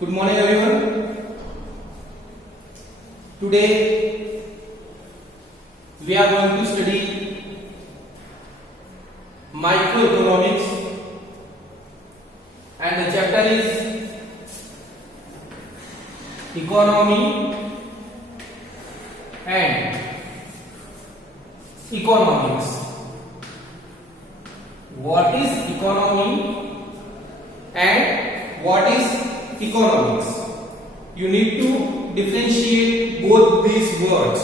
Good morning everyone. Today we are going to study microeconomics and the chapter is economy and economics. What is economy and what is economics? You need to differentiate both these words.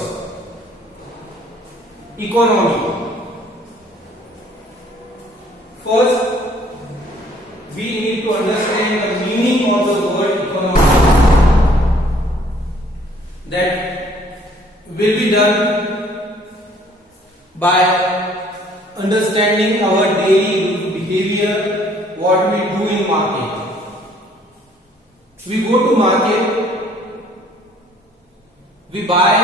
Economy. First, we need to understand the meaning of the word economy. That will be done by understanding our daily behavior, what we do in market. We go to market, we buy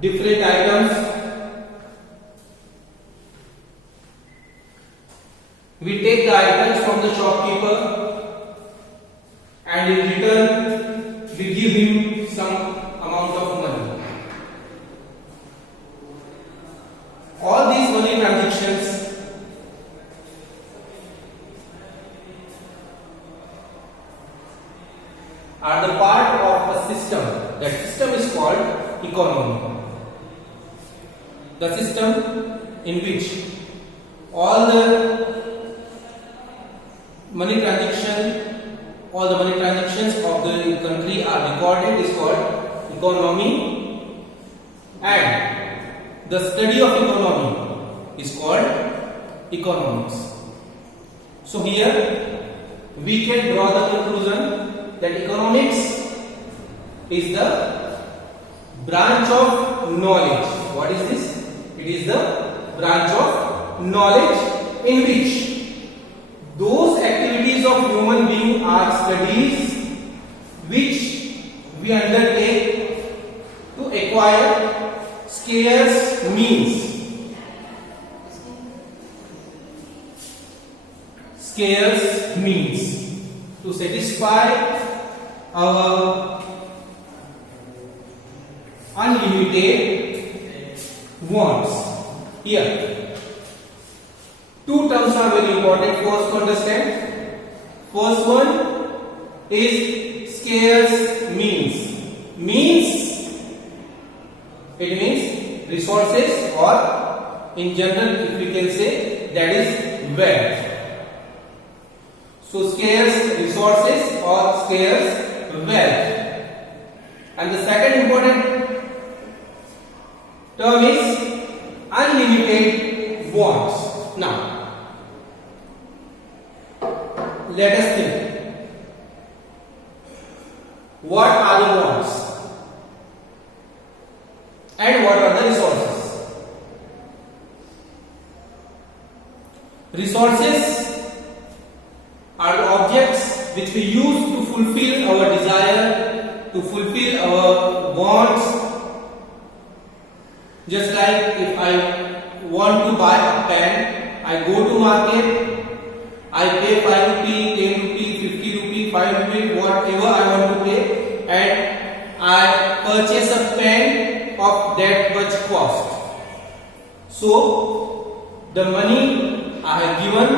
different items, we take the items from the shopkeeper, and in return we give him some amount of money. All these money transactions are the part of a system. That system is called economy. The system in which all the money transactions of the country are recorded is called economy, and the study of economy is called economics. So here we can draw the conclusion that economics is the branch of knowledge. What is this? It is the branch of knowledge in which those activities of human being are studies which we undertake to acquire scarce means. Scarce means to satisfy our unlimited wants. Here, two terms are very important for us to understand. First one is scarce means. Means, it means resources, or in general if we can say that is wealth. So scarce resources or scarce wealth. And the second important term is unlimited wants. Now, let us think. What are the wants? And what are the resources? Resources are the objects which we use to fulfill our desire, to fulfill our wants. Just like if I want to buy a pen, I go to market, I pay 5 rupee, 10 rupee, 50 rupee, 5 rupee, whatever I want to pay, and I purchase a pen of that much cost. So the money I have given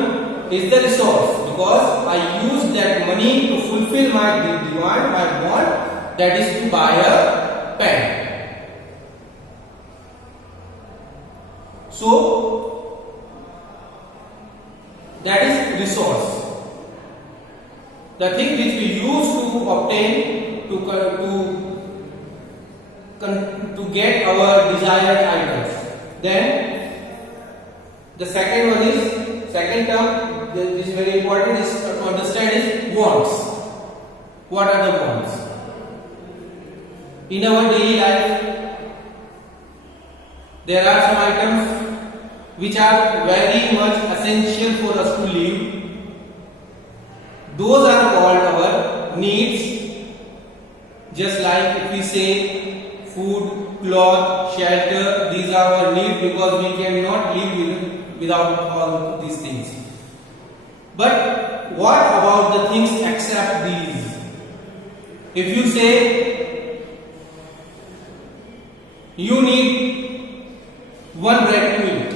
is the resource, because I use that money to fulfill my demand, my want, that is to buy a pen. So that is resource, the thing which we use to obtain, to get our desired items. Then the second one is, second term, this is very important, is to understand is wants. What are the wants? In our daily life, there are some items which are very much essential for us to live. Those are called our needs. Just like if we say food, cloth, shelter, these are our needs, because we cannot live without all these things. But what about the things except these? If you say you need one bread to eat,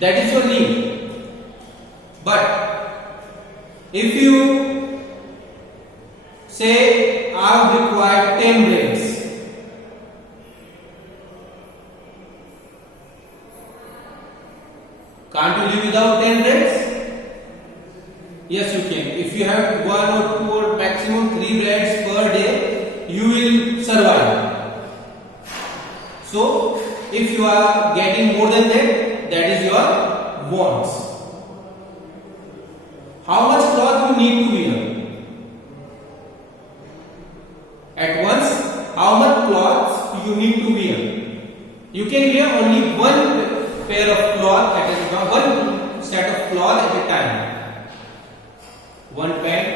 that is your need. But if you say I require 10 breads, can't you live without 10 breads? Yes, you can. If you have 1 or 2 or maximum 3 breads per day, you will survive. So, if you are getting more than that, that is your wants. How much cloth you need to wear? At once, how much cloth you need to wear? You can wear only one pair of cloth at a time, one set of cloth at a time. One pant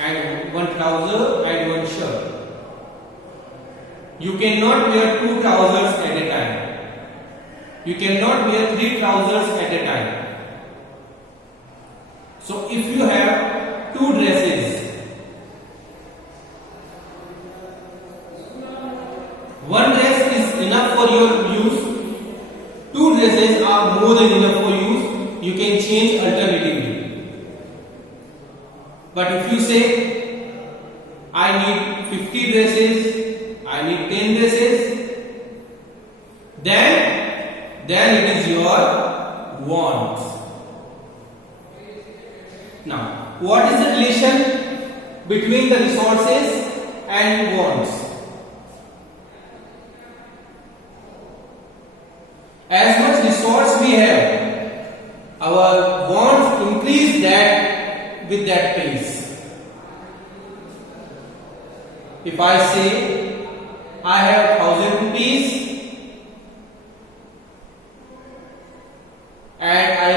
and one trouser and one shirt. You cannot wear 2 trousers at a time. You cannot wear 3 trousers at a time. So if you have 2 dresses, one dress is enough for your use, 2 dresses are more than enough for use, you can change alternatively. But if you say, I need 50 dresses, I need 10 dresses, then it is your want. Now, what is the relation between the resources and wants? As much resource we have, our wants increase that with that pace. If I say I have 1,000 rupees and I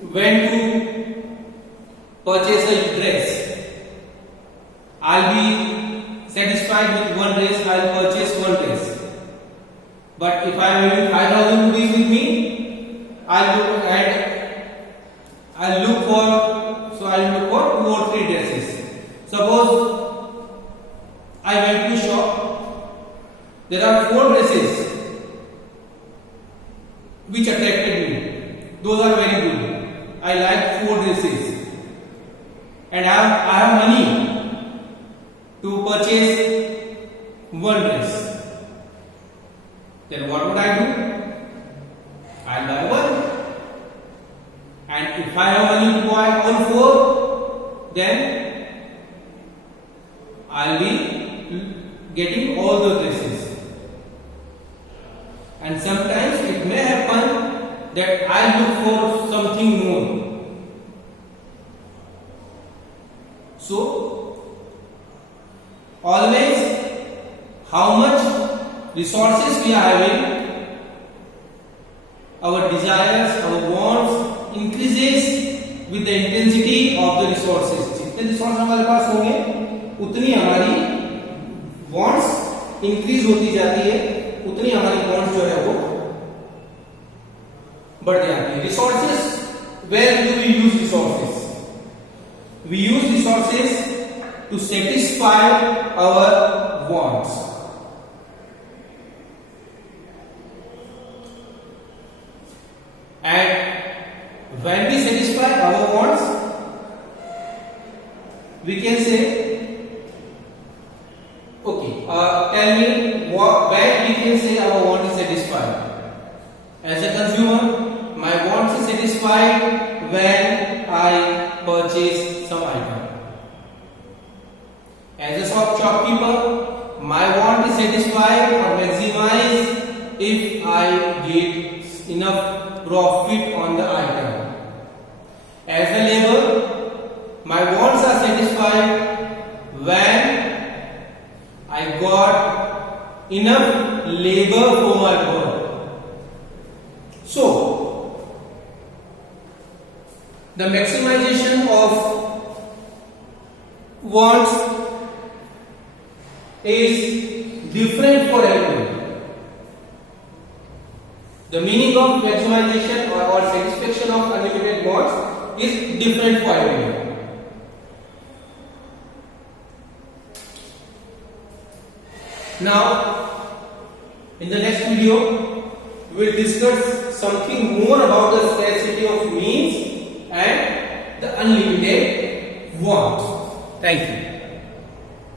went to purchase a dress, I'll be satisfied with one dress, I'll purchase one dress. But if I am having 5,000 rupees with me, I'll look for 2 or 3 dresses. Suppose I went to shop, there are 4 dresses which attracted me. Those are very good. I like 4 dresses and I have money to purchase one dress. Then what would I do? I'll buy one. And if I have money to buy all 4, then I'll be getting all the dresses. And sometimes it may happen that I look for something more. So, always how much resources we are having, our desires, our wants increases with the intensity of the resources. जितने resource हमारे पास होंगे उतनी हमारी wants increase होती जाती है, उतनी हमारी wants जो है वो बढ़ जाती है. Resources, where do we use resources? We use resources to satisfy our wants. And when we satisfy our wants, we can say, okay, tell me when we can say our want is satisfied. As a consumer, my want is satisfied when I purchase some item. As a shopkeeper, my want is satisfied or maximized if I get enough profit on the item. As a laborer, my wants are satisfied when I got enough labor for my work. So, the maximization of wants is different for everyone. The meaning of maximization or satisfaction of unlimited wants is different for everyone. Now, in the next video, we will discuss something more about the scarcity of means and the unlimited want. Thank you.